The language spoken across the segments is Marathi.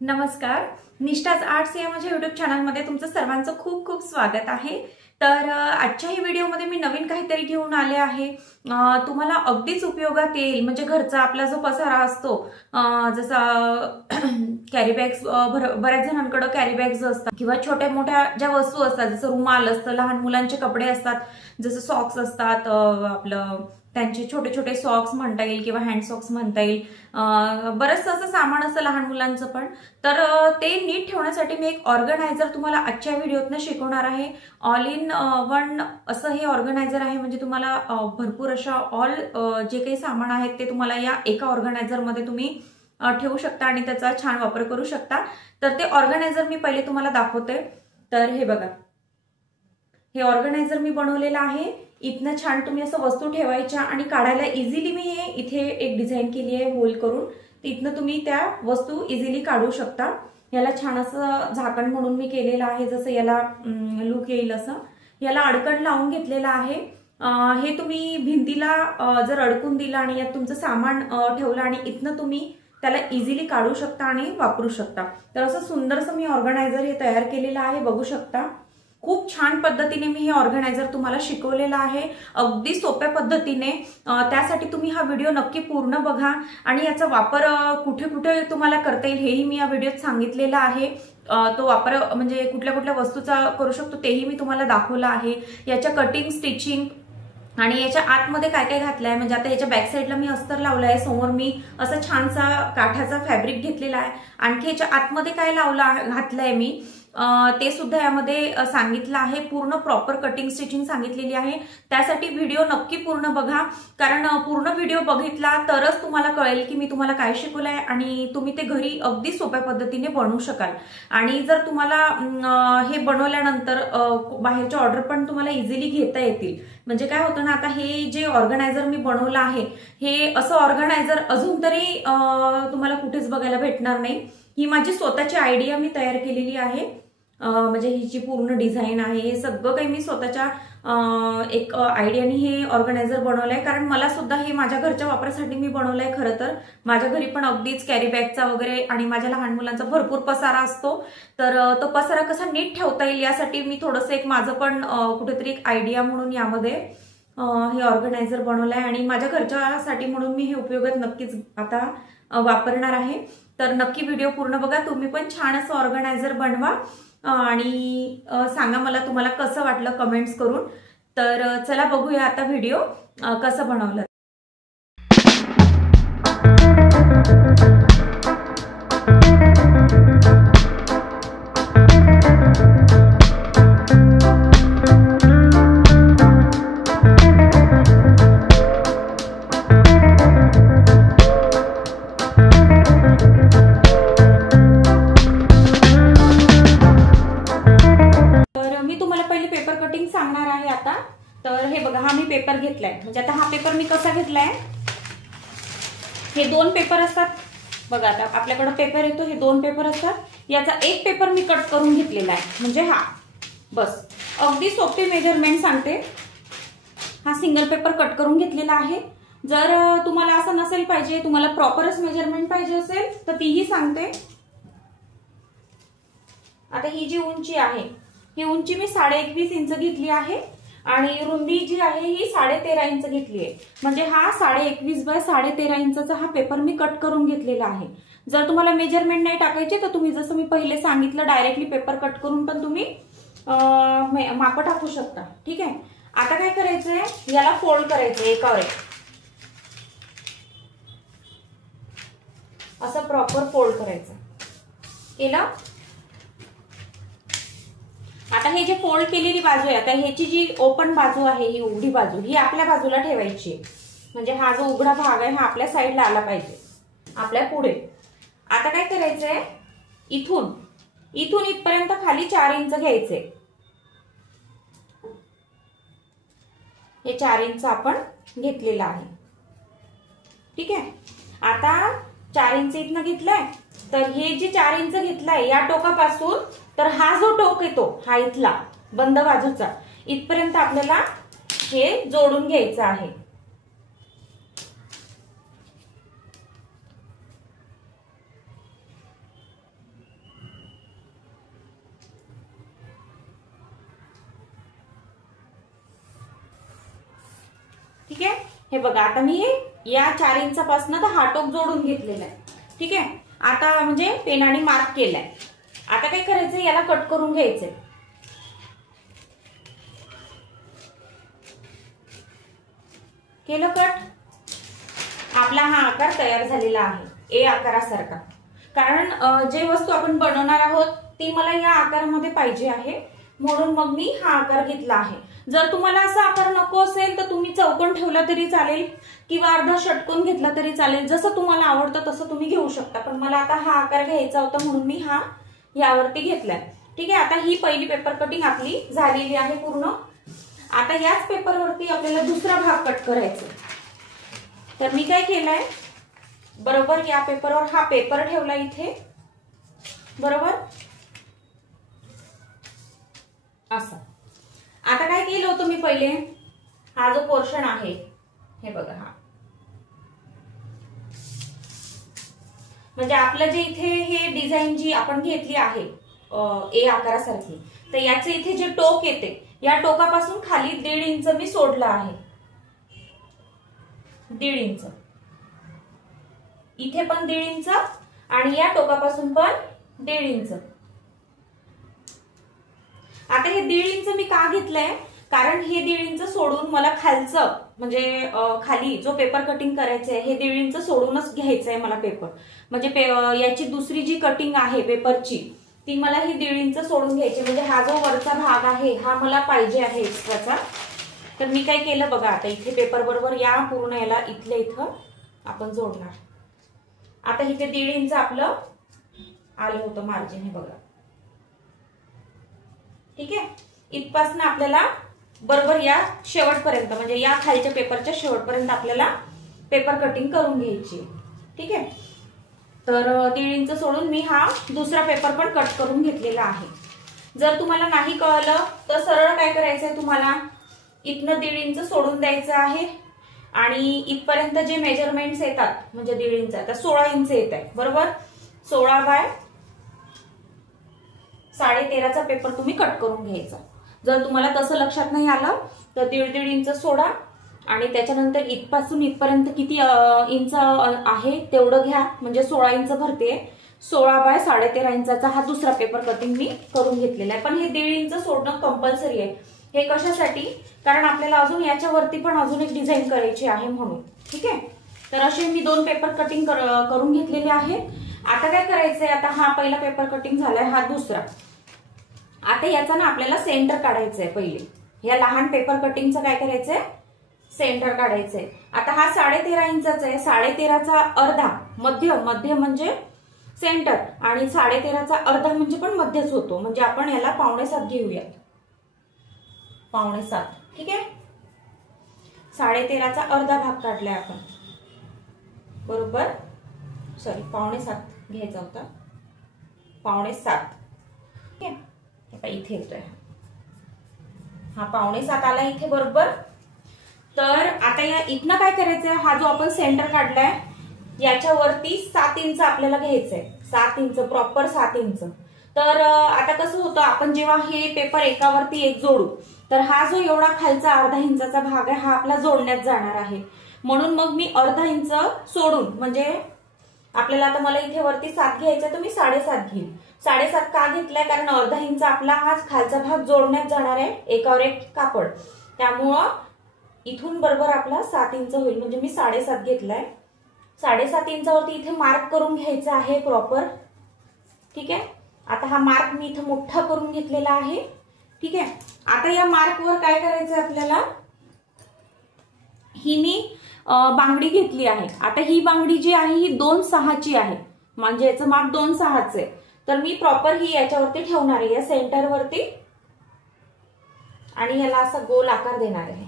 नमस्कार. निष्ठाज आर्ट्स या माझ्या YouTube चॅनलमध्ये तुमचं सर्वांचं खूप खूप स्वागत आहे. तर आजच्या ही व्हिडिओमध्ये मी नवीन काहीतरी घेऊन आले आहे. तुम्हाला अगदीच उपयोगात येईल. म्हणजे घरचा आपला जो पसारा असतो, जसा कॅरी बॅग्स, बऱ्याच जणांकडे कॅरी बॅग्स असतात किंवा छोट्या मोठ्या ज्या वस्तू असतात, जसं रुमाल असतं, लहान मुलांचे कपडे असतात, जसं सॉक्स असतात, आपलं त्यांचे छोटे छोटे सॉक्स म्हणता येईल किंवा हँड सॉक्स म्हणता येईल. बरंचसं असं सामान असतं लहान मुलांचं पण. तर ते नीट ठेवण्यासाठी मी एक ऑर्गनायझर तुम्हाला आजच्या व्हिडिओतनं शिकवणार आहे. ऑल इन वन असं हे ऑर्गनायझर आहे. म्हणजे तुम्हाला भरपूर अशा ऑल जे काही सामान आहेत ते तुम्हाला या एका ऑर्गनायझरमध्ये तुम्ही ठेवू शकता आणि त्याचा छान वापर करू शकता. तर ते ऑर्गनायझर मी पहिले तुम्हाला दाखवते. तर हे बघा, हे ऑर्गनायझर मी बनवलेलं आहे. इथनं छान तुम्ही असं वस्तू ठेवायच्या आणि काढायला इझिली मी हे इथे एक डिझाईन केली आहे होल करून. इथनं तुम्ही त्या वस्तू इझिली काढू शकता. याला छान असं झाकण म्हणून मी केलेलं आहे, जसं याला लुक येईल असं. याला अडकण लावून घेतलेलं आहे. हे तुम्ही भिंतीला जर अडकून दिलं आणि यात तुमचं सामान ठेवलं आणि इथनं तुम्ही त्याला इझिली काढू शकता आणि वापरू शकता. तर असं सुंदरसं मी ऑर्गनायझर हे तयार केलेलं आहे, बघू शकता. खूप छान पद्धतीने मी हे ऑर्गनायझर तुम्हाला शिकवलेलं आहे, अगदी सोप्या पद्धतीने. त्यासाठी तुम्ही हा व्हिडिओ नक्की पूर्ण बघा आणि याचा वापर कुठे कुठे तुम्हाला करता येईल हेही मी या व्हिडिओत सांगितलेलं आहे. तो वापर म्हणजे कुठल्या कुठल्या वस्तूचा करू शकतो तेही मी तुम्हाला दाखवलं आहे. याच्या कटिंग, स्टिचिंग आणि याच्या आतमध्ये काय काय घातलंय. म्हणजे आता याच्या बॅक साईडला मी अस्तर लावलं आहे, समोर मी असं छानसा काठाचा फॅब्रिक घेतलेला आहे. आणखी याच्या आतमध्ये काय घातलंय मी ते सुद्धा यामध्ये सांगितलं आहे. पूर्ण प्रॉपर कटिंग, स्टिचिंग सांगितलेली आहे. त्यासाठी व्हिडिओ नक्की पूर्ण बघा, कारण पूर्ण व्हिडिओ बघितला तरच तुम्हाला कळेल की मी तुम्हाला काय शिकवलंय आणि तुम्ही ते घरी अगदी सोप्या पद्धतीने बनवू शकाल. आणि जर तुम्हाला हे बनवल्यानंतर बाहेरच्या ऑर्डर पण तुम्हाला इझिली घेता येतील. म्हणजे काय होतं ना, आता हे जे ऑर्गनायझर मी बनवलं आहे, हे असं ऑर्गनायझर अजून तरी तुम्हाला कुठेच बघायला भेटणार नाही. ही माझी स्वतःची आयडिया मी तयार केलेली आहे. म्हणजे ही जी पूर्ण डिझाईन आहे, हे सगळं काही मी स्वतःच्या एक आयडियाने हे ऑर्गनायझर बनवलंय. कारण मला सुद्धा हे माझ्या घरच्या वापरासाठी मी बनवलंय. खरं तर माझ्या घरी पण अगदीच कॅरी बॅगचा वगैरे आणि माझ्या लहान मुलांचा भरपूर पसारा असतो. तर तो पसारा कसा नीट ठेवता येईल यासाठी मी थोडंसं एक माझं पण कुठेतरी एक आयडिया म्हणून यामध्ये हे ऑर्गनायझर बनवलंय आणि माझ्या घरच्यासाठी म्हणून मी हे उपयोगात नक्कीच आता वापरणार आहे. तर नक्की व्हिडिओ पूर्ण बघा. तुम्ही पण छान असं ऑर्गनायझर बनवा आणि सांगा मला तुम्हाला कसं वाटलं कमेंट्स करून. तर चला बघूया आता व्हिडिओ कसं बनवलं. सांगणार आहे आता. तर हे बघा, हा मी पेपर घेतलाय. म्हणजे आता हा पेपर मी कसा घेतलाय, हे दोन पेपर असतात बघा. आता आपल्याकडे पेपर येतो, हे दोन पेपर असतात. याचा एक पेपर मी कट करून घेतलेला आहे. म्हणजे हा बस अगदी सोपी मेजरमेंट सांगते. हा सिंगल पेपर कट करून घेतलेला आहे. जर तुम्हाला असं नसेल पाहिजे, तुम्हाला प्रॉपरच मेजरमेंट पाहिजे असेल तर तीही सांगते. आता ही जी उंची आहे, ही उंची मी 21.5 इंच घेतली आहे आणि रुंदी जी आहे ही 13.5 इंच घेतली आहे. म्हणजे हा 21.5 बाय 13.5 इंचचा हा पेपर मी कट करून घेतलेला आहे. जर तुम्हाला मेजरमेंट नाही टाकायची तर तुम्ही जसं मी पहिले सांगितलं डायरेक्टली पेपर कट करून पण तुम्ही माप टाकू शकता. ठीक आहे. आता काय करायचंय, याला फोल्ड करायचंय एकावर एक. असं प्रॉपर फोल्ड करायचं. केलं. आता हे जे फोल्ड केलेली बाजू आहे, आता ह्याची जी ओपन बाजू आहे, ही उघडी बाजू, ही आपल्या बाजूला ठेवायची. म्हणजे हा जो उघडा भाग आहे हा आपल्या साईडला आला पाहिजे, आपल्या पुढे. आता काय करायचंय, इथून इथपर्यंत खाली 4 इंच घ्यायचे. हे 4 इंच आपण घेतलेलं आहे. ठीक आहे. आता 4 इंच इथनं घेतलंय. तर हे जे 4 इंच घेतलाय या टोकापासून, तर हा जो टोक येतो हा इथला बंद बाजूचा, इथपर्यंत आपल्याला हे जोडून घ्यायचं आहे. ठीक आहे, हे बघा आता मी हे या 4 इंचापासून तर हा टोक जोडून घेतलेला आहे. ठीक आहे, आता म्हणजे पेनाने मार्क केलाय. आता काय करायचं, याला कट करून घ्यायचंय. केलं कट. आपला हा आकार तयार झालेला आहे ए आकारासारखा. कारण जे वस्तू आपण बनवणार आहोत ती मला या आकारामध्ये पाहिजे आहे, म्हणून मग मी हा आकार घेतला आहे. जर तुम्हाला असा आकार नको असेल तर तुम्ही चौकोन ठेवला तरी चालेल किंवा अर्धा षटकोन घेतला तरी चालेल, जसं तुम्हाला आवडतं तसं तुम्ही घेऊ शकता. पण मला आता हा आकार घ्यायचा होता म्हणून मी हा यावरती घेतलाय. ठीक आहे, आता ही पहिली पेपर कटिंग आपली झालेली आहे पूर्ण. आता याच पेपरवरती आपल्याला दुसरा भाग कट करायचा. तर मी काय केलंय, बरोबर या पेपरवर हा पेपर ठेवला इथे, बरोबर असं. आता काय केलं होतं मी पहिले, हा जो पोर्शन आहे हे बघा, हा म्हणजे आपलं जे इथे हे डिझाईन जी आपण घेतली आहे ए आकारासारखी, तर याचे इथे जे टोक येते या टोकापासून खाली 1.5 इंच मी सोडलं आहे. 1.5 इंच इथे पण 1.5 इंच आणि या टोकापासून पण 1.5 इंच. आता हे 1.5 इंच मी का घेतलंय, कारण हे 1.5 इंच सोडून मला खालचं म्हणजे खाली जो पेपर कटिंग करायचं आहे हे 1.5 इंच सोडूनच घ्यायचंय मला पेपर. म्हणजे याची दुसरी जी कटिंग आहे पेपरची ती मला ही 1.5 इंच सोडून घ्यायची. म्हणजे हा जो वरचा भाग आहे हा मला पाहिजे आहे एक्स्ट्राचा. तर मी काय केलं बघा, आता इथे पेपर बरोबर या पूर्ण याला इथल्या इथं आपण जोडणार. आता इथे 1.5 इंच आपलं आलं होतं मार्जिन, हे बघा. ठीक आहे, इथपासून आपल्याला बरोबर या शेवटपर्यंत म्हणजे या खालच्या पेपरच्या शेवटपर्यंत आपल्याला पेपर कटिंग करून घ्यायची. ठीक आहे, तर 1.5 इंच सोडून मी हा दुसरा पेपर पण कट करून घेतलेला आहे. जर तुम्हाला नाही कळलं तर सरळ काय करायचंय, तुम्हाला इथनं 1.5 इंच सोडून द्यायचं आहे आणि इथपर्यंत जे मेजरमेंट्स येतात म्हणजे 1.5 इंच, आता 16 इंच येत आहे, बरोबर. 16 बाय 13.5चा पेपर तुम्ही कट करून घ्यायचा. जर तुम्हाला तसं लक्षात नाही आलं तर 1.5 इंच सोडा आणि त्याच्यानंतर इथपासून इथपर्यंत किती इंच आहे तेवढं घ्या, म्हणजे 16 इंच भरते. 16 बाय 13.5 इंचाचा हा दुसरा पेपर कटिंग मी करून घेतलेला आहे. पण हे 1.5 इंच सोडणं कंपल्सरी आहे. हे कशासाठी, कारण आपल्याला अजून याच्यावरती पण अजून एक डिझाईन करायची आहे म्हणून. ठीक आहे, तर असे मी 2 पेपर कटिंग करून घेतलेले आहेत. आता काय करायचंय, आता हा पहिला पेपर कटिंग झालाय, हा दुसरा. आता याचा ना आपल्याला सेंटर काढायचंय. पहिले या लहान पेपर कटिंगचं काय करायचंय, सेंटर काढायचंय. आता हा 13.5 इंचाचा आहे, 13.5चा अर्धा मध्य म्हणजे सेंटर आणि 13.5चा अर्धा म्हणजे पण मध्यच होतो. म्हणजे आपण याला 7.25 घेऊयात, 7.25. ठीक आहे, 13.5चा अर्धा भाग काढलाय आपण, बरोबर. सॉरी 7.25 घ्यायचा होता, 7.25. ठीक आहे, इथे येतोय हा 7.25 आला इथे, बरोबर. तर आता या इथनं काय करायचंय, हा जो आपण सेंटर काढलाय याच्यावरती 7 इंच आपल्याला घ्यायचंय. 7 इंच प्रॉपर 7 इंच. तर आता कसं होतं, आपण जेव्हा हे पेपर एकावरती एक जोडू तर हा जो एवढा खालचा अर्धा इंचाचा भाग आहे हा आपला जोडण्यात जाणार आहे. म्हणून मग मी अर्धा इंच सोडून, म्हणजे आपल्याला आता मला इथे वरती 7 घ्यायचं तर मी 7.5 घेईन. 7.5 का घेतलाय, कारण अर्धा इंच आपला हा खालचा भाग जोडण्यात जाणार आहे एकावर एक कापड, त्यामुळं इथून बरोबर आपला 7 इंच होईल. म्हणजे मी 7.5 घेतलाय. 7.5 इंचावरती इथे मार्क करून घ्यायचा आहे प्रॉपर. ठीक आहे, आता हा मार्क मी इथे मोठा करून घेतलेला आहे. ठीक आहे, आता या मार्कवर काय करायचं आपल्याला, ही मी बांगडी घेतली आहे. आता ही बांगडी जी आहे ही 2.6ची आहे, म्हणजे याचं माप 2.6च आहे. तर मी प्रॉपर ही याच्यावरती ठेवणार आहे, या सेंटरवरती, आणि याला असा गोल आकार देणार आहे.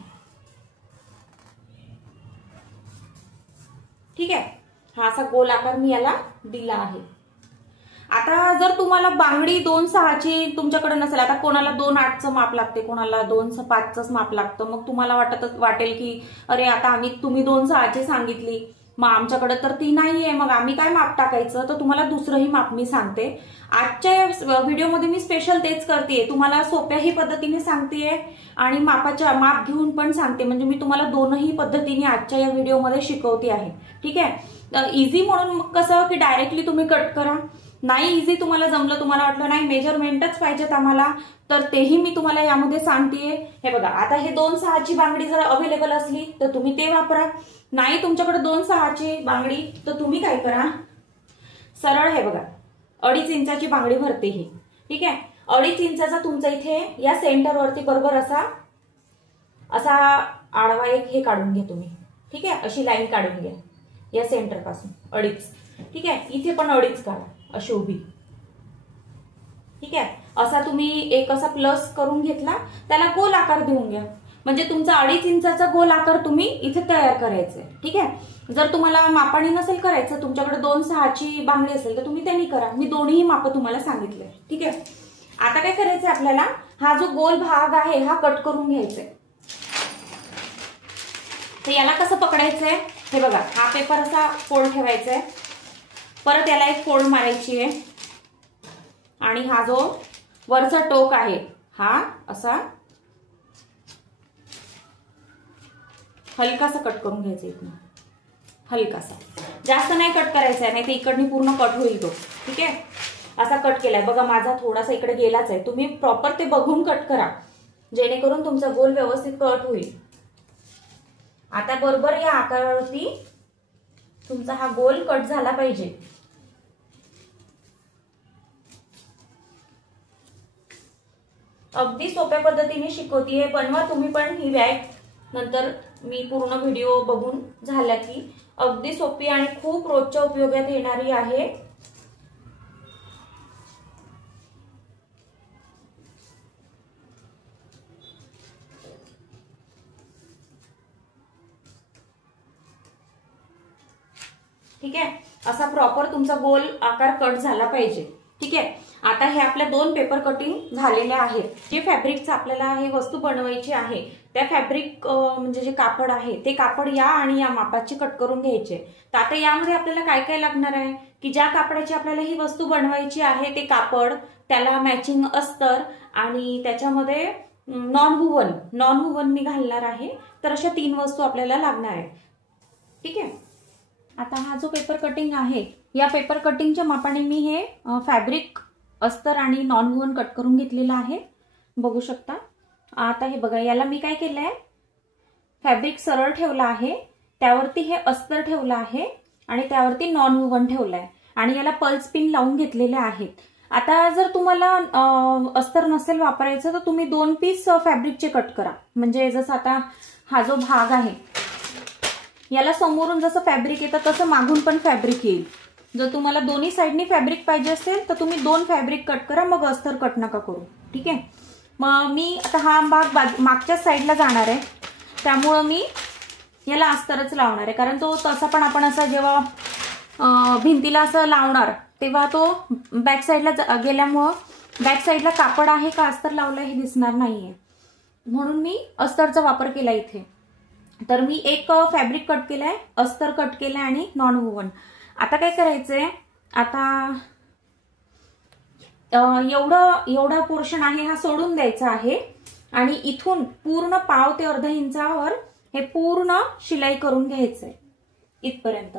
ठीक आहे, हा असा गोल आकार मी याला दिला आहे. आता जर तुम्हाला बांगडी 2.6ची तुमच्याकडे नसेल, आता कोणाला 2.8चं माप लागते, कोणाला 2.5चं माप लागतं, मग तुम्हाला वाटेल की अरे आता तुम्ही 2.6ची सांगितली मग आमच्याकडे तर ती नाहीये, मग आम्ही काय माप टाकायचं? तर तुम्हाला दुसरंही माप मी सांगते. आजच्या व्हिडिओमध्ये मी स्पेशल तेच करते, तुम्हाला सोप्याही पद्धतीने सांगतेय आणि माप घेऊन पण सांगते. म्हणजे मी तुम्हाला दोनही पद्धतीने आजच्या या व्हिडिओमध्ये शिकवते आहे. ठीक आहे. इझी म्हणून कसं की डायरेक्टली तुम्ही कट करा, नाही इझी तुम्हाला जमलं, तुम्हाला वाटलं नाही मेजरमेंटच पाहिजेत आम्हाला, तर तेही मी तुम्हाला यामध्ये सांगतेय. हे बघा, आता हे 2/6ची बांगडी जर अवेलेबल असली तर तुम्ही ते वापरा. नाही तुमच्याकडे 2/6ची बांगडी तर तुम्ही काय करा, सरळ हे बघा 2.5 इंचाची बांगडी भरते ही. ठीक आहे. 2.5 इंचाचा तुमचा इथे या सेंटरवरती बरोबर असा आडवा एक हे काढून घ्या तुम्ही. ठीक आहे. अशी लाईन काढून घ्या या सेंटर पासून 2.5. ठीक आहे. इथे पण 2.5 काढा अशी उभी. ठीक आहे. असा तुम्ही एक असा प्लस करून घेतला, त्याला गोल आकार देऊन घ्या. म्हणजे तुमचा 2.5 इंचाचा गोल आकार तुम्ही इथे तयार करायचा आहे. ठीक आहे. जर तुम्हाला मापाने नसेल करायचं, तुमच्याकडे 2/6ची बांगडी असेल तर तुम्ही त्यांनी करा. मी दोन्ही माप तुम्हाला सांगितले. ठीक आहे. आता काय करायचंय आपल्याला, हा जो गोल भाग आहे हा कट करून घ्यायचा आहे. तर याला कसं पकडायचंय, हे बघा, हा पेपर असा फोल्ड ठेवायचा आहे, परत याला एक फोल्ड मारायची आहे आणि हा जो वरचा टोक आहे हा असा हलकासा कट करून घ्यायचा इथनं, हलकासा, जास्त नाही कट करायचा आहे, नाही तर इकडनी पूर्ण कट होईल तो. ठीक आहे. असा कट केलाय बघा, माझा थोडासा इकडे गेलाच आहे. तुम्ही प्रॉपर ते बघून कट करा, जेणेकरून तुमचा गोल व्यवस्थित कट होईल. आता बरोबर या आकारावरती तुमचा हा गोल कट झाला पाहिजे. अगदी सोप्या पद्धतीने शिकवतीये, बनवा तुम्ही पण ही बॅग. नंतर मी पूर्ण व्हिडिओ बघून झाला की अगदी सोपी आणि खूप रोजच्या उपयोगात येणारी आहे. ठीक आहे. असा प्रॉपर तुमचा गोल आकार कट झाला पाहिजे. ठीक आहे. आता हे आपल्या 2 पेपर कटिंग झालेल्या आहेत. जे फॅब्रिकचं आपल्याला हे वस्तू बनवायची आहे, त्या फॅब्रिक म्हणजे जे कापड आहे ते कापड या आणि या मापाचे कट करून घ्यायचे. तर आता यामध्ये आपल्याला काय काय लागणार आहे, की ज्या कापडाची आपल्याला ही वस्तू बनवायची आहे ते कापड, त्याला मॅचिंग अस्तर आणि त्याच्यामध्ये नॉन वुवन मी घालणार आहे. तर अशा 3 वस्तू आपल्याला लागणार आहे. ठीक आहे. आता हा जो पेपर कटिंग आहे, या पेपर कटिंगच्या मापाने मी हे फॅब्रिक, अस्तर आणि नॉन वुवन कट करून घेतलेला आहे. बघू शकता. आता हे बघा, याला मी काय केलंय, फॅब्रिक सरळ ठेवला आहे, त्यावरती हे अस्तर ठेवलं आहे आणि त्यावरती नॉन वुवन ठेवलंय आणि याला पल्स पिन लावून घेतलेले आहेत. आता जर तुम्हाला अस्तर नसेल वापरायचं तर तुम्ही 2 पीस फॅब्रिकचे कट करा. म्हणजे जसं आता हा जो भाग आहे याला समोरून जसं फॅब्रिक येतं तसं मागून पण फॅब्रिक येईल. जर तुम्हाला दोन्ही साईडनी फॅब्रिक पाहिजे असेल तर तुम्ही 2 फॅब्रिक कट करा, मग अस्तर कट नका करू. ठीक आहे. मग मी आता हा भाग मागच्या साईडला जाणार आहे, त्यामुळं मी याला अस्तरच लावणार आहे. कारण तो तसा पण आपण असा जेव्हा भिंतीला असं लावणार तेव्हा तो बॅक साईडला गेल्यामुळं बॅक साईडला कापड आहे का अस्तर लावलं हे दिसणार नाहीये, म्हणून मी अस्तरचा वापर केला इथे. तर मी एक फॅब्रिक कट केलाय, अस्तर कट केलाय आणि नॉन वुवन. आता काय करायचंय, आता एवढा पोर्शन आहे हा सोडून द्यायचा आहे आणि इथून पूर्ण पाव ते अर्धा इंचावर हे पूर्ण शिलाई करून घ्यायचंय इथपर्यंत.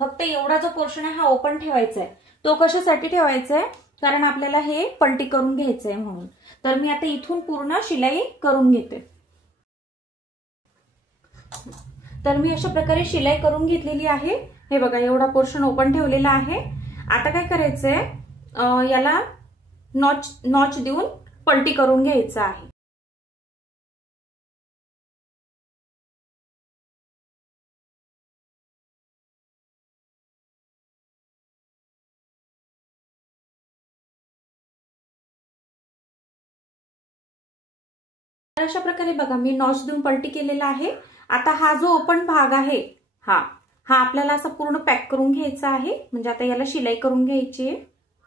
फक्त एवढा जो पोर्शन आहे हा ओपन ठेवायचा आहे. तो कशासाठी ठेवायचा आहे, कारण आपल्याला हे पलटी करून घ्यायचंय म्हणून. तर मी आता इथून पूर्ण शिलाई करून घेते. तर मी अशा प्रकारे शिलाई करून घेतलेली आहे. हे बघा, एवढा पोर्शन ओपन ठेवलेला आहे. आता काय करायचंय, याला नॉच देऊन पलटी करून घ्यायचं आहे. अशा प्रकारे बघा, मी नॉच देऊन पलटी केलेला आहे. आता हा जो ओपन भाग आहे हा आपल्याला असा पूर्ण पॅक करून घ्यायचा आहे. म्हणजे आता याला शिलाई करून घ्यायची आहे,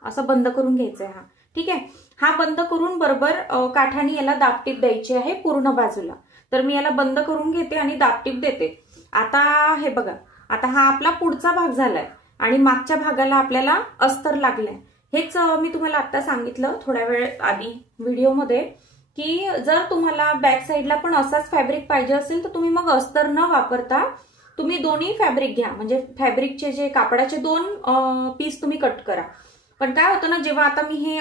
असं बंद करून घ्यायचं आहे. ठीक आहे. हा बंद करून बरोबर काठाने याला दाबटीप द्यायची आहे पूर्ण बाजूला. तर मी याला बंद करून घेते आणि दाबटीप देते. आता हे बघा, आता हा आपला पुढचा भाग झालाय आणि मागच्या भागाला आपल्याला अस्तर लागलंय। हेच मी तुम्हाला आता सांगितलं थोड्या वेळ आधी व्हिडिओमध्ये की जर तुम्हाला बॅक साईडला पण असाच फॅब्रिक पाहिजे असेल तर तुम्ही मग अस्तर न वापरता तुम्ही दोन्ही फॅब्रिक घ्या, म्हणजे फॅब्रिकचे जे कापडाचे 2 पीस तुम्ही कट करा। पण काय होतं ना, जेव्हा आता मी हे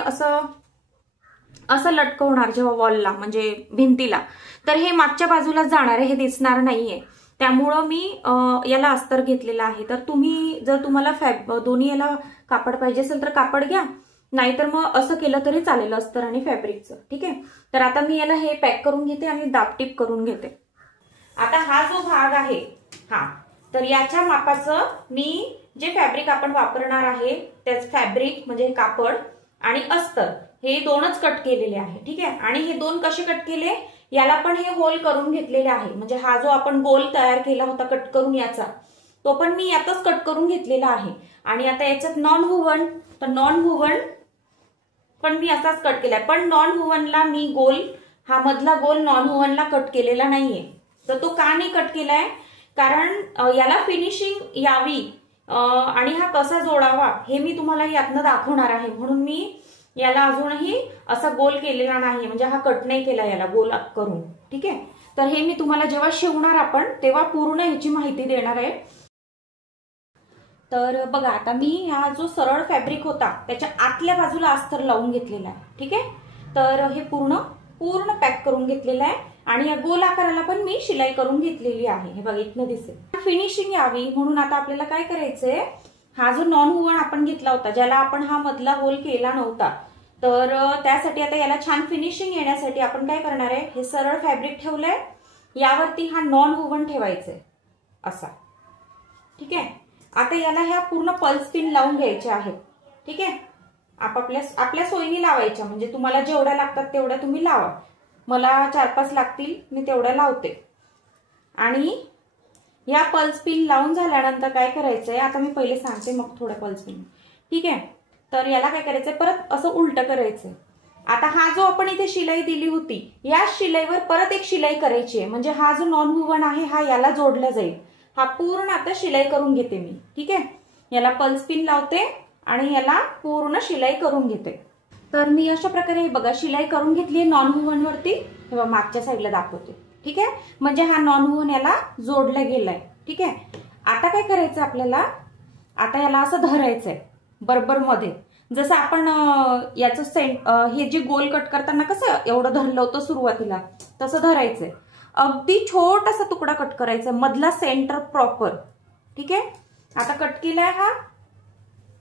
असं लटकवणार जेव्हा वॉलला म्हणजे भिंतीला, तर हे मागच्या बाजूला जाणार आहे, हे दिसणार नाहीये। त्यामुळं मी याला अस्तर घेतलेला आहे। तर तुम्ही जर तुम्हाला दोन्ही याला कापड पाहिजे असेल तर कापड घ्या, नाहीतर मग असं केलं तरी चालेल अस्तर आणि फॅब्रिकचं। ठीक आहे, तर आता मी याला हे पॅक करून घेते आणि दाबटीप करून घेते। आता हा जो भाग आहे हा, तर याच्या मापाचं मी जे फॅब्रिक आपण वापरणार आहे त्याच फॅब्रिक म्हणजे कापड आणि अस्तर हे 2च कट केलेले आहे। ठीक आहे, आणि हे 2 कसे कट केले, याला पण हे होल करून घेतलेले आहे। म्हणजे हा जो आपण गोल तयार केला होता कट करून याचा, तो पण मी यातच कट करून घेतलेला आहे। आणि आता याच्यात नॉन वुवन, तर नॉन वुवन पण मी असाच कट केलाय, पण नॉन वुवनला मी गोल हा मधला गोल नॉन वुवनला कट केलेला नाहीये। तर तो का नाही कट केलाय, कारण याला फिनिशिंग यावी आणि हा कसा जोडावा हे मी तुम्हाला यातनं दाखवणार आहे, म्हणून मी याला अजूनही असा गोल केलेला नाही, म्हणजे हा कट नाही केला याला गोल करून। ठीक आहे, तर हे मी तुम्हाला जेव्हा शिवणार आपण तेव्हा पूर्ण ह्याची माहिती देणार आहे। तर बघा, आता मी हा जो सरळ फॅब्रिक होता त्याच्या आतल्या बाजूला अस्तर लावून घेतलेला आहे। ठीक आहे, तर हे पूर्ण पॅक करून घेतलेलं आहे आणि या गोल आकाराला पण मी शिलाई करून घेतलेली आहे। हे बघा, इथनं दिसेल फिनिशिंग यावी म्हणून आता आपल्याला काय करायचंय, हा जो नॉन वुवन आपण घेतला होता ज्याला आपण हा मधला होल केला नव्हता, तर त्यासाठी आता याला छान फिनिशिंग येण्यासाठी आपण काय करणार आहे, हे सरळ फॅब्रिक ठेवलंय, यावरती हा नॉन वुवन ठेवायचंय असा। ठीक आहे, आता याला ह्या पूर्ण पल्स पिन लावून घ्यायच्या आहेत। ठीक आहे, आपल्या सोयीने लावायच्या, म्हणजे तुम्हाला जेवढ्या लागतात तेवढ्या तुम्ही लावा। मला 4-5 लागतील, मी तेवढ्या लावते। आणि या पल्स पिन लावून झाल्यानंतर काय करायचंय, आता मी पहिले सांगते मग थोड्या पल्स पिन। ठीक आहे, तर याला काय करायचंय, परत असं उलट करायचंय। आता हा जो आपण इथे शिलाई दिली होती या शिलाईवर परत एक शिलाई करायची आहे, म्हणजे हा जो नॉन वुवन आहे हा याला जोडला जाईल। हा पूर्ण आता शिलाई करून घेते मी। ठीक आहे, याला पल्स पिन लावते आणि याला पूर्ण शिलाई करून घेते। तर मी अशा प्रकारे बघा शिलाई करून घेतली नॉन वुवन वरती, मागच्या साईडला दाखवते। ठीक आहे, म्हणजे हा नॉन वुवन याला जोडला गेलाय। ठीक आहे, आता काय करायचं आपल्याला, आता याला असं धरायचंय बरोबर मध्ये, जसं आपण याचं हे जे गोल कट करताना कसं एवढं धरलं होतं सुरुवातीला तसं धरायचंय। अगदी छोटासा तुकडा कट करायचा मधला सेंटर प्रॉपर। ठीक आहे, आता कट केलाय हा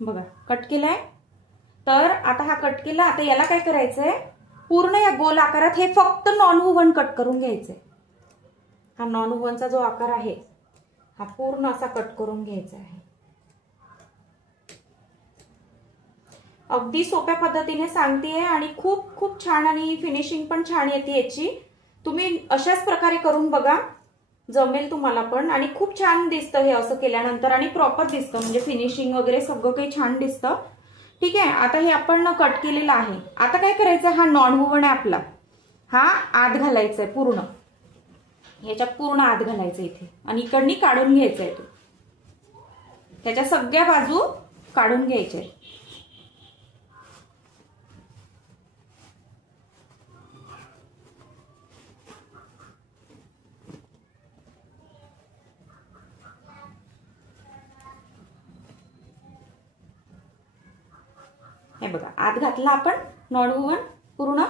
बघा, कट केलाय। तर आता हा कट केला, आता याला काय करायचंय, पूर्ण या गोल आकारात हे फक्त नॉन वुवन कट करून घ्यायचंय। हा नॉन वुवनचा जो आकार आहे हा पूर्ण असा कट करून घ्यायचा आहे। अगदी सोप्या पद्धतीने सांगतेय आणि खूप छान आणि फिनिशिंग पण छान येते याची। तुम्ही अशाच प्रकारे करून बघा, जमेल तुम्हाला पण, आणि खूप छान दिसतं हे असं केल्यानंतर आणि प्रॉपर दिसतं, म्हणजे फिनिशिंग वगैरे सगळं काही छान दिसतं। ठीक आहे, आता हे आपण कट केलेलं आहे। आता काय करायचं, हा नॉन वुवन आहे आपला, हा आत घालायचा आहे पूर्ण, ह्याच्यात पूर्ण आत घालायचं इथे, आणि इकडनी काढून घ्यायचा आहे तो, त्याच्या सगळ्या बाजू काढून घ्यायच्या। हे बघा, आत घातला आपण नॉन वुवन पूर्ण।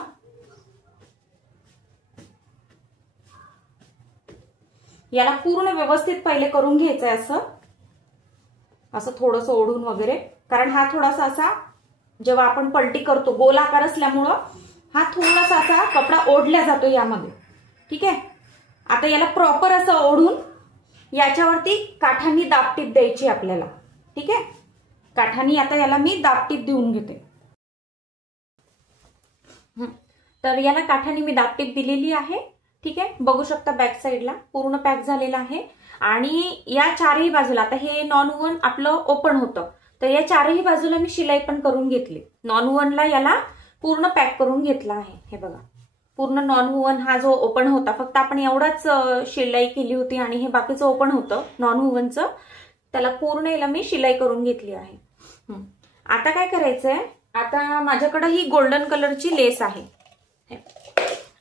याला पूर्ण व्यवस्थित पहिले करून घ्यायचंय असं थोडंसं ओढून वगैरे, कारण हा थोडासा असा जेव्हा आपण पलटी करतो गोल आकार असल्यामुळं हा थोडासा असा कपडा ओढला जातो यामध्ये। ठीक आहे, आता याला प्रॉपर असं ओढून याच्यावरती काठांनी दाबटीप द्यायची आपल्याला। ठीक आहे, काठांनी आता याला मी दाबटीप देऊन घेते। तर याला काठांनी मी दाबटीप दिलेली आहे। ठीक आहे, बघू शकता बॅक साईडला पूर्ण पॅक झालेला आहे। आणि या चारही बाजूला, आता हे नॉन वुवन आपलं ओपन होतं, तर या चारही बाजूला मी शिलाई पण करून घेतली। नॉन वुवनला याला पूर्ण पॅक करून घेतला आहे। हे बघा, पूर्ण नॉन वुवन हा जो ओपन होता, फक्त आपण एवढाच शिलाई केली होती आणि हे बाकीचं ओपन होतं नॉन वुवनचं, त्याला पूर्ण याला मी शिलाई करून घेतली आहे। आता काय करायचंय, आता माझ्याकडे ही गोल्डन कलरची लेस आहे।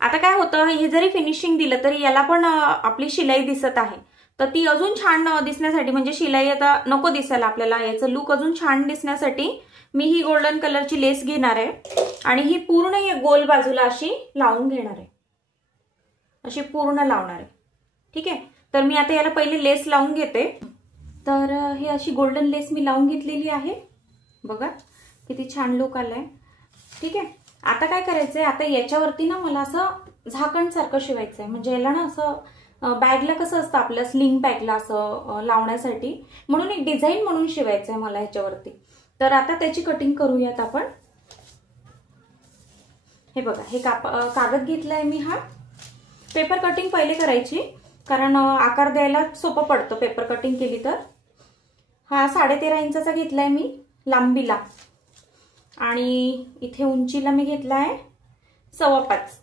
आता काय होतं, हे जरी फिनिशिंग दिलं तरी याला पण आपली शिलाई दिसत आहे, तर ती अजून छान दिसण्यासाठी, म्हणजे शिलाई आता नको दिसायला आपल्याला, याचं लुक अजून छान दिसण्यासाठी मी ही गोल्डन कलरची लेस घेणार आहे आणि ही पूर्ण या गोल बाजूला अशी लावून घेणार आहे, अशी पूर्ण लावणार आहे। ठीक आहे, तर मी आता याला पहिले लेस लावून घेते। तर हे अशी गोल्डन लेस मी लावून घेतलेली आहे, बघा किती छान लुक आलाय। ठीक आहे, आता काय करायचंय, आता याच्यावरती ना मला असं झाकण सारखं शिवायचंय, म्हणजे याला ना असं बॅगला कसं असतं आपल्या स्लिंग बॅगला असं लावण्यासाठी, म्हणून एक डिझाईन म्हणून शिवायचंय मला ह्याच्यावरती। तर आता त्याची कटिंग करूयात आपण। हे बघा, हे कागद घेतलाय मी, हा पेपर कटिंग पहिले करायची, कारण आकार द्यायला सोपं पडतं पेपर कटिंग केली तर। हा 13.5 इंचाचा घेतलाय मी लांबीला, आणि इथे उंचीला मी घेतलाय 5.25।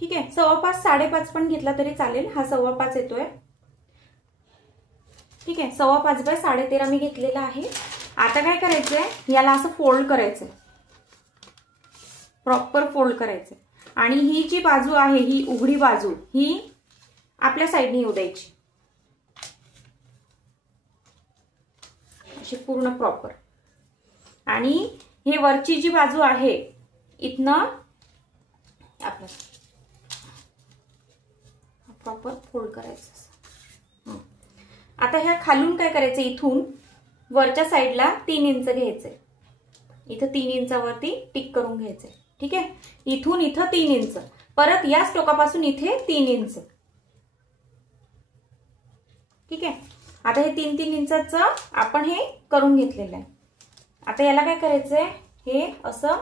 ठीक आहे, 5.25 5.5 पण घेतला तरी चालेल, हा 5.25 येतोय। ठीक आहे, 5.25 बाय 13.5 मी घेतलेला आहे। आता काय करायचंय, याला असं फोल्ड करायचंय, प्रॉपर फोल्ड करायचंय, आणि ही जी बाजू आहे, ही उघडी बाजू ही आपल्या साईडने येऊ द्यायची, अशी पूर्ण प्रॉपर। आणि हे वरची जी बाजू आहे इथनं आपण प्रॉपर फोल्ड करायचं। आता ह्या खालून काय करायचं, इथून वरच्या साईडला 3 इंच घ्यायचंय, इथं 3 इंचावरती टिक करून घ्यायचंय। ठीक आहे, इथून इथं 3 इंच, परत याच टोकापासून इथे 3 इंच। ठीक आहे, आता हे 3-3 इंचाचं आपण हे करून घेतलेलं आहे। आता याला काय करायचंय, हे असं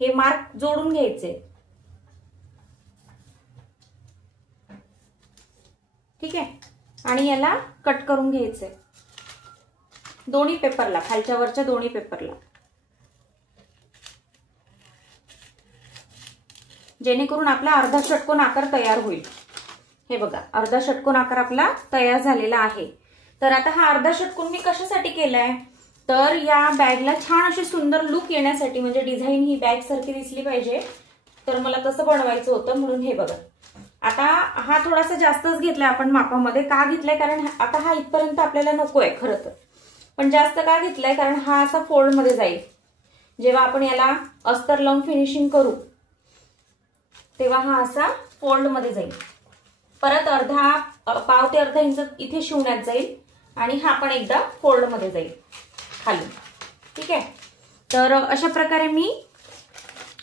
हे मार्क जोडून घ्यायचे। ठीक आहे, आणि याला कट करून घ्यायचंय दोन्ही पेपरला, खालच्या वरच्या दोन्ही पेपरला, जेणेकरून आपला अर्धा षटकोन आकार तयार होईल। हे बघा, अर्धा षटकोन आकार आपला तयार झालेला आहे। तर आता हा अर्धा षटकोन मी कशासाठी केलाय, तर या बॅगला छान अशी सुंदर लुक येण्यासाठी, म्हणजे डिझाईन ही बॅग सारखी दिसली पाहिजे, तर मला तसं बनवायचं होतं, म्हणून हे बघा। आता हा थोडासा जास्तच घेतलाय आपण मापामध्ये, का घेतलाय, कारण आता हा इथपर्यंत आपल्याला नकोय खरं तर, पण जास्त का घेतलाय, कारण हा असा फोल्ड मध्ये जाईल, जेव्हा आपण याला अस्तर लावून फिनिशिंग करू तेव्हा हा असा फोल्ड मध्ये जाईल, परत पाव ते अर्धा इंच इथे शिवण्यात जाईल, आणि हा पण एकदा फोल्ड मध्ये जाईल खाली। ठीक आहे, तर अशा प्रकारे मी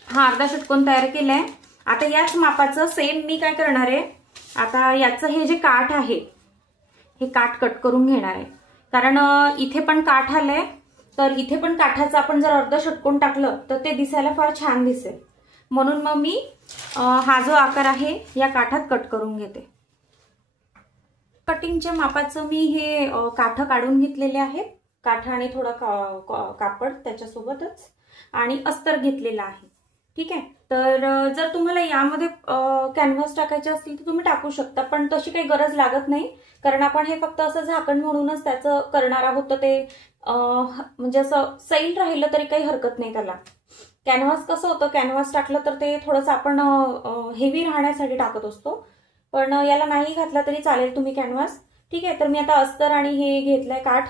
हा अर्धा षटकोन तयार केलाय। आता याच मापाचं सेम मी काय करणार आहे, आता याचं हे जे काठ आहे, हे काठ कट करून घेणार आहे, कारण इथे पण काठ आलंय, तर इथे पण काठाचं आपण जर अर्धा षटकोन टाकलं तर ते दिसायला फार छान दिसेल, म्हणून मग मी हा जो आकार आहे या काठात कट करून घेते। कटिंगच्या मापाचं मी हे काठ काढून घेतलेले आहेत, काठ आणि थोडा कापड त्याच्यासोबतच, आणि अस्तर घेतलेला आहे। ठीक आहे, तर जर तुम्हाला यामध्ये कॅनव्हास टाकायचे असतील तर तुम्ही टाकू शकता, पण तशी काही गरज लागत नाही, कारण आपण हे फक्त असं झाकण म्हणूनच त्याचं करणार आहोत, तर ते म्हणजे असं सैल राहिलं तरी काही हरकत नाही त्याला। कॅनव्हास कसं होतं, कॅनव्हास टाकलं तर ते थोडंसं आपण हेवी राहण्यासाठी टाकत असतो, पण याला नाही घातला तरी चालेल तुम्ही कॅनव्हास। ठीक आहे, तर मी आता अस्तर आणि हे घेतलंय काठ।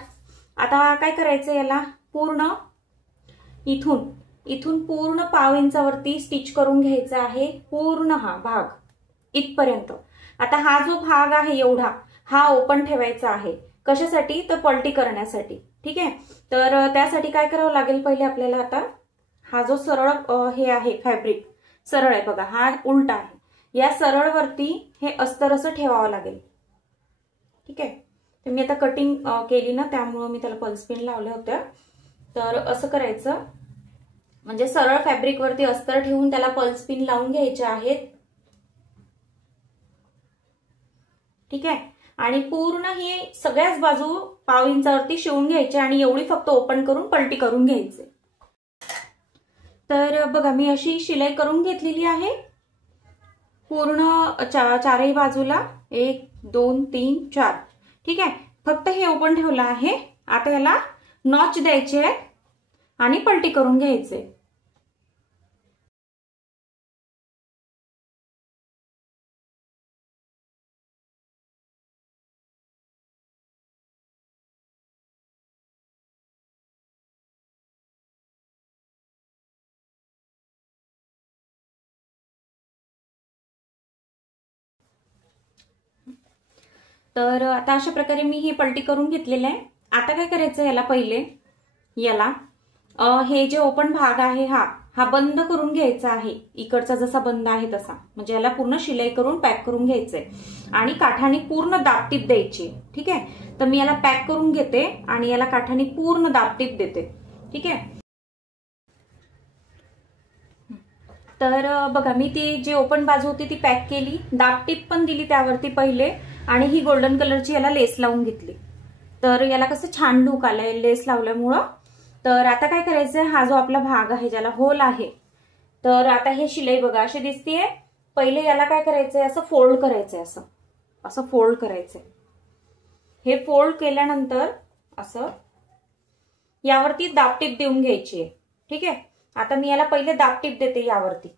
आता काय करायचं, याला पूर्ण इथून पूर्ण पाव इंचावरती स्टिच करून घ्यायचा आहे, पूर्ण हा भाग इथपर्यंत। आता हा जो भाग आहे एवढा, हा ओपन ठेवायचा आहे, कशासाठी, तर पलटी करण्यासाठी। ठीक आहे, तर त्यासाठी काय करावं लागेल, पहिले आपल्याला आता हा जो सरळ हे आहे फॅब्रिक, सरळ आहे बघा, हा उलटा आहे, या सरळ वरती हे अस्तर असं ठेवावं लागेल। ठीक आहे, तर मी आता कटिंग केली ना, त्यामुळे मी त्याला पल्स पिन लावल्या होत्या, तर असं करायचं, म्हणजे सरळ फॅब्रिक वरती अस्तर ठेवून त्याला पल्स पिन लावून घ्यायचे आहेत। ठीक आहे, आणि पूर्ण ही सगळ्याच बाजू पाव इंचावरती शिवून घ्यायचे, आणि एवढी फक्त ओपन करून पलटी करून घ्यायचे। तर बघा, मी अशी शिलाई करून घेतलेली आहे पूर्ण चारही बाजूला, 1 2 3 4। ठीक आहे, फक्त हे ओपन ठेवलं आहे. आता याला नॉच द्यायचे आहे आणि पलटी करून घ्यायचे. तर आता अशा प्रकारे मी ही पलटी करून घेतलेली आहे. आता काय करायचं याला पहिले याला हे जे ओपन भाग आहे हा बंद करून घ्यायचा आहे. इकडचा जसा बंद आहे तसा, म्हणजे याला पूर्ण शिलाई करून पॅक करून घ्यायचंय आणि काठाने पूर्ण दाबटीप द्यायची. ठीक आहे, तर मी याला पॅक करून घेते आणि याला काठाने पूर्ण दाबटीप देते. ठीक आहे, तर बघा मी ती जी ओपन बाजू होती ती पॅक केली, दाबटीप पण दिली त्यावरती पहिले आणि ही गोल्डन कलरची याला लेस लावून घेतली. तर याला कसं छान लुक आलंय लेस लावल्यामुळं. तर आता काय करायचंय, हा जो आपला भाग आहे ज्याला होल आहे, तर आता हे शिलाई बघा अशी दिसतीये. पहिले याला काय करायचंय, असं फोल्ड करायचंय, असं फोल्ड करायचंय. हे फोल्ड केल्यानंतर असं यावरती दाबटीप देऊन घ्यायची आहे. ठीक आहे, आता मी याला पहिले दाबटीप देते यावरती.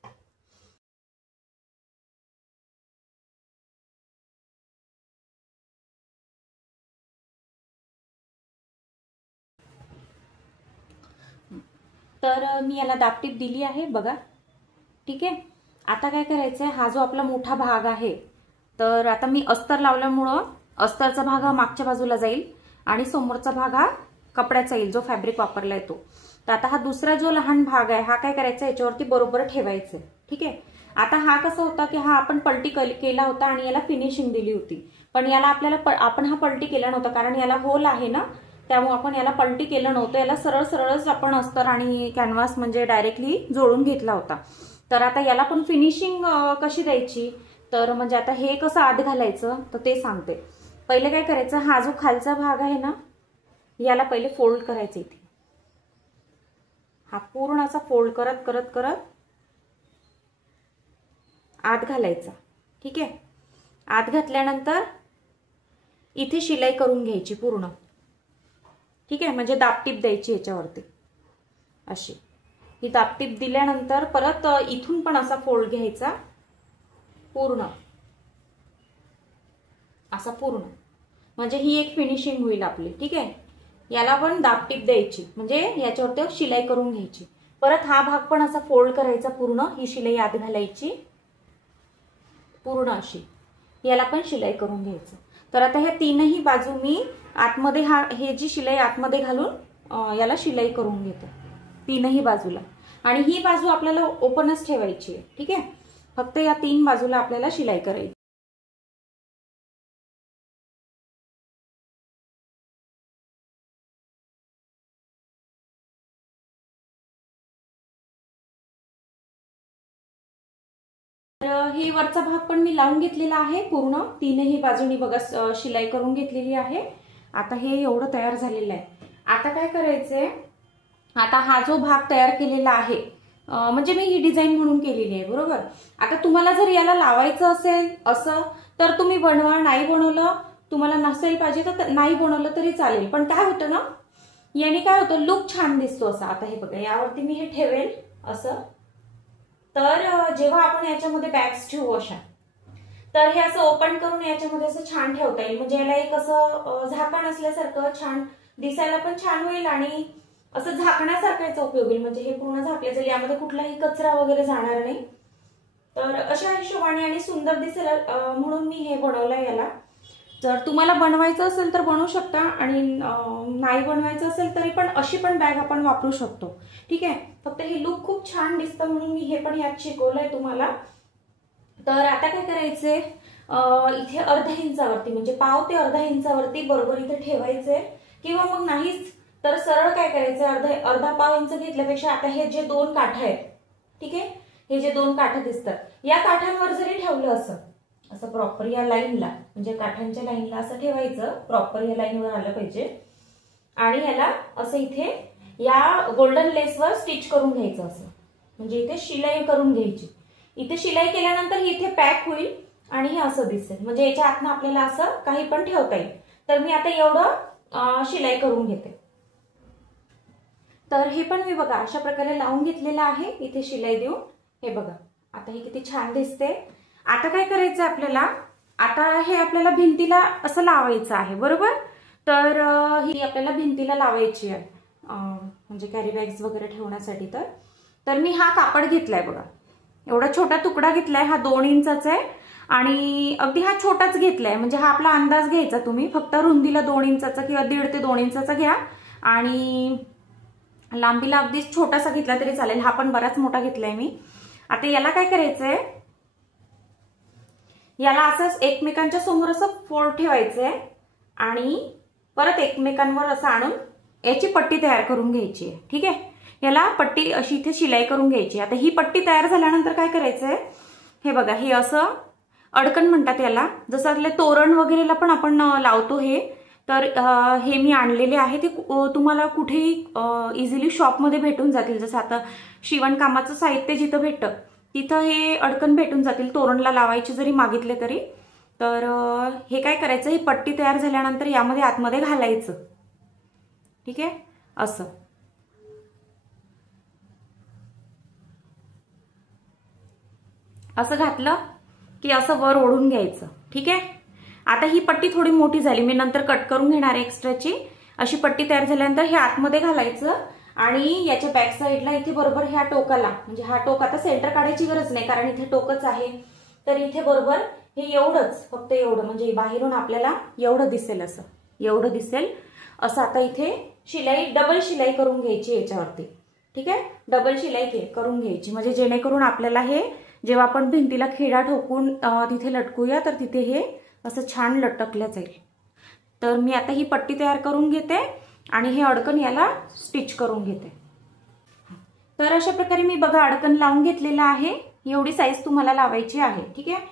तर मी याला दाबटीप दिली आहे बघा. ठीक आहे, आता काय करायचंय, हा जो आपला मोठा भाग आहे, तर आता मी अस्तर लावल्यामुळं अस्तरचा भाग हा मागच्या बाजूला जाईल आणि समोरचा भाग हा कपड्याचा येईल, जो फॅब्रिक वापरलाय तो. तर आता हा दुसरा जो लहान भाग आहे हा काय करायचा, याच्यावरती बरोबर ठेवायचा. ठीक आहे, आता हा कसा होता की हा आपण पलटी केला होता आणि याला फिनिशिंग दिली होती, पण याला आपण हा पलटी केला नव्हता कारण याला होल आहे ना, त्यामुळे आपण याला पलटी केलं नव्हतं. याला सरळ सरळच आपण अस्तर आणि कॅनव्हास म्हणजे डायरेक्टली जोडून घेतला होता. तर आता याला पण फिनिशिंग कशी द्यायची, तर म्हणजे आता हे कसं आत घालायचं तर ते सांगते. पहिले काय करायचं, हा जो खालचा भाग आहे ना याला पहिले फोल्ड करायचं. इथे हा पूर्ण असा फोल्ड करत करत करत आत घालायचा. ठीक आहे, आत घातल्यानंतर इथे शिलाई करून घ्यायची पूर्ण. ठीक आहे, म्हणजे दाबटीप द्यायची याच्यावरती अशी. ही दाबटीप दिल्यानंतर परत इथून पण असा फोल्ड घ्यायचा पूर्ण असा पूर्ण, म्हणजे ही एक फिनिशिंग होईल आपली. ठीक आहे, याला पण दाबटीप द्यायची म्हणजे याच्यावरती शिलाई करून घ्यायची. परत हा भाग पण असा फोल्ड करायचा पूर्ण, ही शिलाई आत घालायची पूर्ण अशी, याला पण शिलाई करून घ्यायचं. तर आता ह्या तीनही बाजू मी आतमध्ये हे जी शिलाई आतमध्ये घालून याला शिलाई करून घेतो तीनही बाजूला. आणि ही बाजू आपल्याला ओपनच ठेवायची आहे. ठीक आहे, फक्त या तीन बाजूला आपल्याला शिलाई करायची. तर ही वरचा भाग पण मी लावून घेतलेला आहे पूर्ण, तीनही बाजूनी बघा शिलाई करून घेतलेली आहे. आता हे एवढं तयार झालेलं आहे. आता काय करायचंय, आता हा जो भाग तयार केलेला आहे म्हणजे मी ही डिझाईन म्हणून केलेली आहे बरोबर. आता तुम्हाला जर याला लावायचं असेल असं तर तुम्ही बनवा, नाही बनवलं तुम्हाला नसेल पाहिजे तर नाही बनवलं तरी चालेल. पण काय होतं ना, याने काय होतं लुक छान दिसतो असा. आता हे बघा यावरती मी हे ठेवेल असं, तर जेव्हा आपण याच्यामध्ये बॅग्स ठेवू अशा, तर हे असं ओपन करून याच्यामध्ये असं छान ठेवता येईल. म्हणजे याला एक असं झाकण असल्यासारखं छान दिसायला पण छान होईल आणि असं झाकण्यासारखा याचा उपयोग होईल. म्हणजे हे पूर्ण झाकले जाईल, यामध्ये कुठलाही कचरा वगैरे जाणार नाही. तर अशा हिशोबाने आणि सुंदर दिसेल म्हणून मी हे बनवलंय याला. जर तुम्हाला बनवायचं असेल तर बनवू शकता आणि नाही बनवायचं असेल तरी पण अशी पण बॅग आपण वापरू शकतो. ठीक आहे, फक्त हे लुक खूप छान दिसतं म्हणून मी हे पण यात शिकवलंय तुम्हाला. तर आता काय करायचंय, इथे अर्धा इंचावरती म्हणजे पाव ते अर्धा इंचावरती बरोबर इथे ठेवायचंय. किंवा मग नाहीच तर सरळ काय करायचं, अर्धा पाव इंच घेतल्यापेक्षा आता हे जे दोन काठ आहेत, ठीक आहे, हे जे दोन काठ दिसतात या काठांवर जरी ठेवलं असं प्रॉपर या लाईनला, म्हणजे काठांच्या लाईनला असं ठेवायचं, प्रॉपर या लाईनवर आलं पाहिजे. आणि याला असं इथे या गोल्डन लेसवर स्टिच करून घ्यायचं असं, म्हणजे इथे शिलाई करून घ्यायची. इथे शिलाई केल्यानंतर इथे पॅक होईल आणि हे असं दिसेल. म्हणजे याच्या आतनं आपल्याला असं काही पण ठेवता येईल. तर मी आता एवढं शिलाई करून घेते। तर हे पण मी बघा अशा प्रकारे लावून घेतलेलं आहे इथे शिलाई देऊन। हे बघा आता हे किती छान दिसते। आता काय करायचं आपल्याला, आता हे आपल्याला भिंतीला असं लावायचं आहे बरोबर। तर ही आपल्याला भिंतीला लावायची आहे म्हणजे कॅरी बॅग्स वगैरे ठेवण्यासाठी। तर मी हा कापड घेतलाय बघा, एवढा छोटा तुकडा घेतलाय, हा 2 इंचाचा आहे आणि अगदी हा छोटाच घेतलाय, म्हणजे हा आपला अंदाज घ्यायचा तुम्ही, फक्त रुंदीला 2 इंचाचा किंवा 1.5 ते 2 इंचाचा घ्या आणि लांबीला अगदी छोटासा घेतला तरी चालेल, हा पण बराच मोठा घेतलाय मी। आता याला काय करायचंय, याला असंच एकमेकांच्या समोर असं फोल्ड ठेवायचंय आणि परत एकमेकांवर असं आणून याची पट्टी तयार करून घ्यायची आहे। ठीक आहे, याला पट्टी अशी इथे शिलाई करून घ्यायची। आता ही पट्टी तयार झाल्यानंतर काय करायचंय, हे बघा हे असं अडकण म्हणतात याला, जसं आपले तोरण वगैरेला पण आपण लावतो हे। तर हे मी आणलेले आहे, ते तुम्हाला कुठेही इझिली शॉपमध्ये भेटून जातील, जसं आता शिवणकामाचं साहित्य जिथं भेटतं तिथं हे अडकण भेटून जातील, तोरणला लावायचे जरी मागितले तरी। तर हे काय करायचं, ही पट्टी तयार झाल्यानंतर यामध्ये आतमध्ये घालायचं। ठीक आहे, असं घातलं की असं वर ओढून घ्यायचं। ठीक आहे, आता ही पट्टी थोडी मोठी झाली, मी नंतर कट करून घेणार आहे एक्स्ट्राची। अशी पट्टी तयार झाल्यानंतर हे आतमध्ये घालायचं आणि याच्या बॅक साईडला इथे बरोबर ह्या टोकाला, म्हणजे हा टोक आता सेंटर काढायची गरज नाही कारण इथे टोकच आहे, तर इथे बरोबर हे एवढंच, फक्त एवढं, म्हणजे बाहेरून आपल्याला एवढं दिसेल, असं एवढं दिसेल असं आता इथे शिलाई, डबल शिलाई करून घ्यायची याच्यावरती। ठीक आहे, डबल शिलाई करून घ्यायची, म्हणजे जेणेकरून आपल्याला हे जेव्हा आपण भिंतीला खेडा ठोकून तिथे लटकूया तर तिथे हे असं छान लटकलं जाईल। तर मी आता ही पट्टी तयार करून घेते आणि हे अडकण याला स्टिच करून घेते। तर अशा प्रकारे मी बघा अडकण लावून घेतलेलं आहे, एवढी साईज तुम्हाला लावायची आहे। ठीक आहे,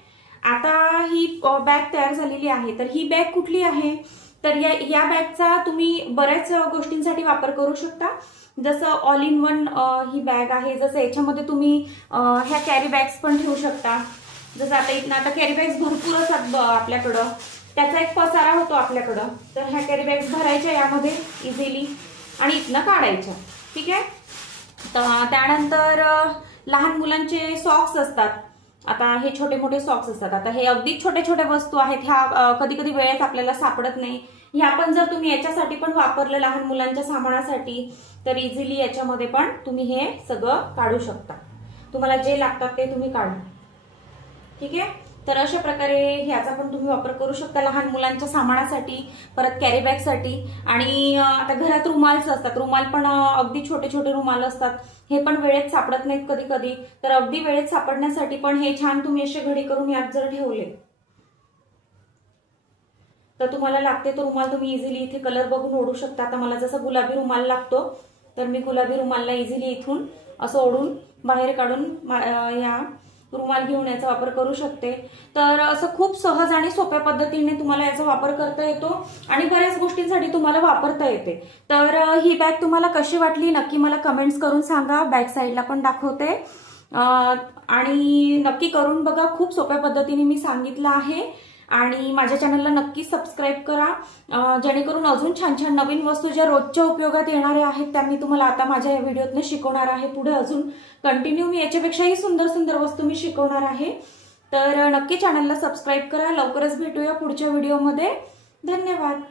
आता ही बॅग तयार झालेली आहे। तर ही बॅग कुठली आहे, तर या बॅगचा तुम्ही बऱ्याच गोष्टींसाठी वापर करू शकता, जसं all in one he bag आहे। जसं याच्यामध्ये तुम्ही ह्या कॅरी बॅग्स पण ठेवू शकता, जसं आता कॅरी बॅग्स भरपूर असतात आपल्याकडं, त्याचा एक पसारा होतो आपल्याकडं, तर ह्या कॅरी बॅग्स भरायच्या यामध्ये इझिली आणि इथनं काढायच्या। ठीक आहे, तर त्यानंतर लहान मुलांचे सॉक्स असतात, आता हे छोटे मोठे सॉक्स असतात। आता हे अगदी छोटे छोटे वस्तू आहेत, ह्या कधी कधी वेळेत आपल्याला सापडत नाही, ह्या पण जर तुम्ही याच्यासाठी पण वापरलं लहान मुलांच्या सामानासाठी तर इझिली याच्यामध्ये पण तुम्ही हे सगळं काढू शकता, तुम्हाला जे लागतात ते तुम्ही काढा। ठीक आहे, तर अशा प्रकारे ह्याचा पण तुम्ही वापर करू शकता लहान मुलांच्या सामानासाठी, परत कॅरी बॅग साठी। आणि आता घरात रुमाल्स असतात, रुमाल पण अगदी छोटे छोटे रुमाल असतात, हे पण वेळेत सापडत नाहीत कधी कधी, तर अगदी वेळेत सापडण्यासाठी पण हे छान तुम्ही असे घडी करून यात जर ठेवले तर तुम्हाला लागते तो रुमाल तुम्ही इझिली इथे कलर बघून ओढू शकता। आता मला जसं गुलाबी रुमाल लागतो तर मी गुलाबी रुमालला इझिली इथून असं ओढून बाहेर काढून या रुमाल घेऊन याचा वापर करू शकते। तर असं खूप सहज आणि सोप्या पद्धतीने तुम्हाला याचा वापर करता येतो आणि बऱ्याच गोष्टींसाठी तुम्हाला वापरता येते। तर ही बॅग तुम्हाला कशी वाटली नक्की मला कमेंट्स करून सांगा, बॅक साईडला पण दाखवते आणि नक्की करून बघा, खूप सोप्या पद्धतीने मी सांगितलं आहे। आणि माझ्या चॅनलला नक्की सबस्क्राईब करा, जेणेकरून अजून छान छान नवीन वस्तू ज्या रोजच्या उपयोगात येणाऱ्या आहेत त्या मी तुम्हाला आता माझ्या या व्हिडिओतून शिकवणार आहे। पुढे अजून कंटिन्यू मी याच्यापेक्षाही सुंदर सुंदर वस्तू मी शिकवणार आहे। तर नक्की चॅनलला सबस्क्राईब करा, लवकरच भेटूया पुढच्या व्हिडिओमध्ये। धन्यवाद।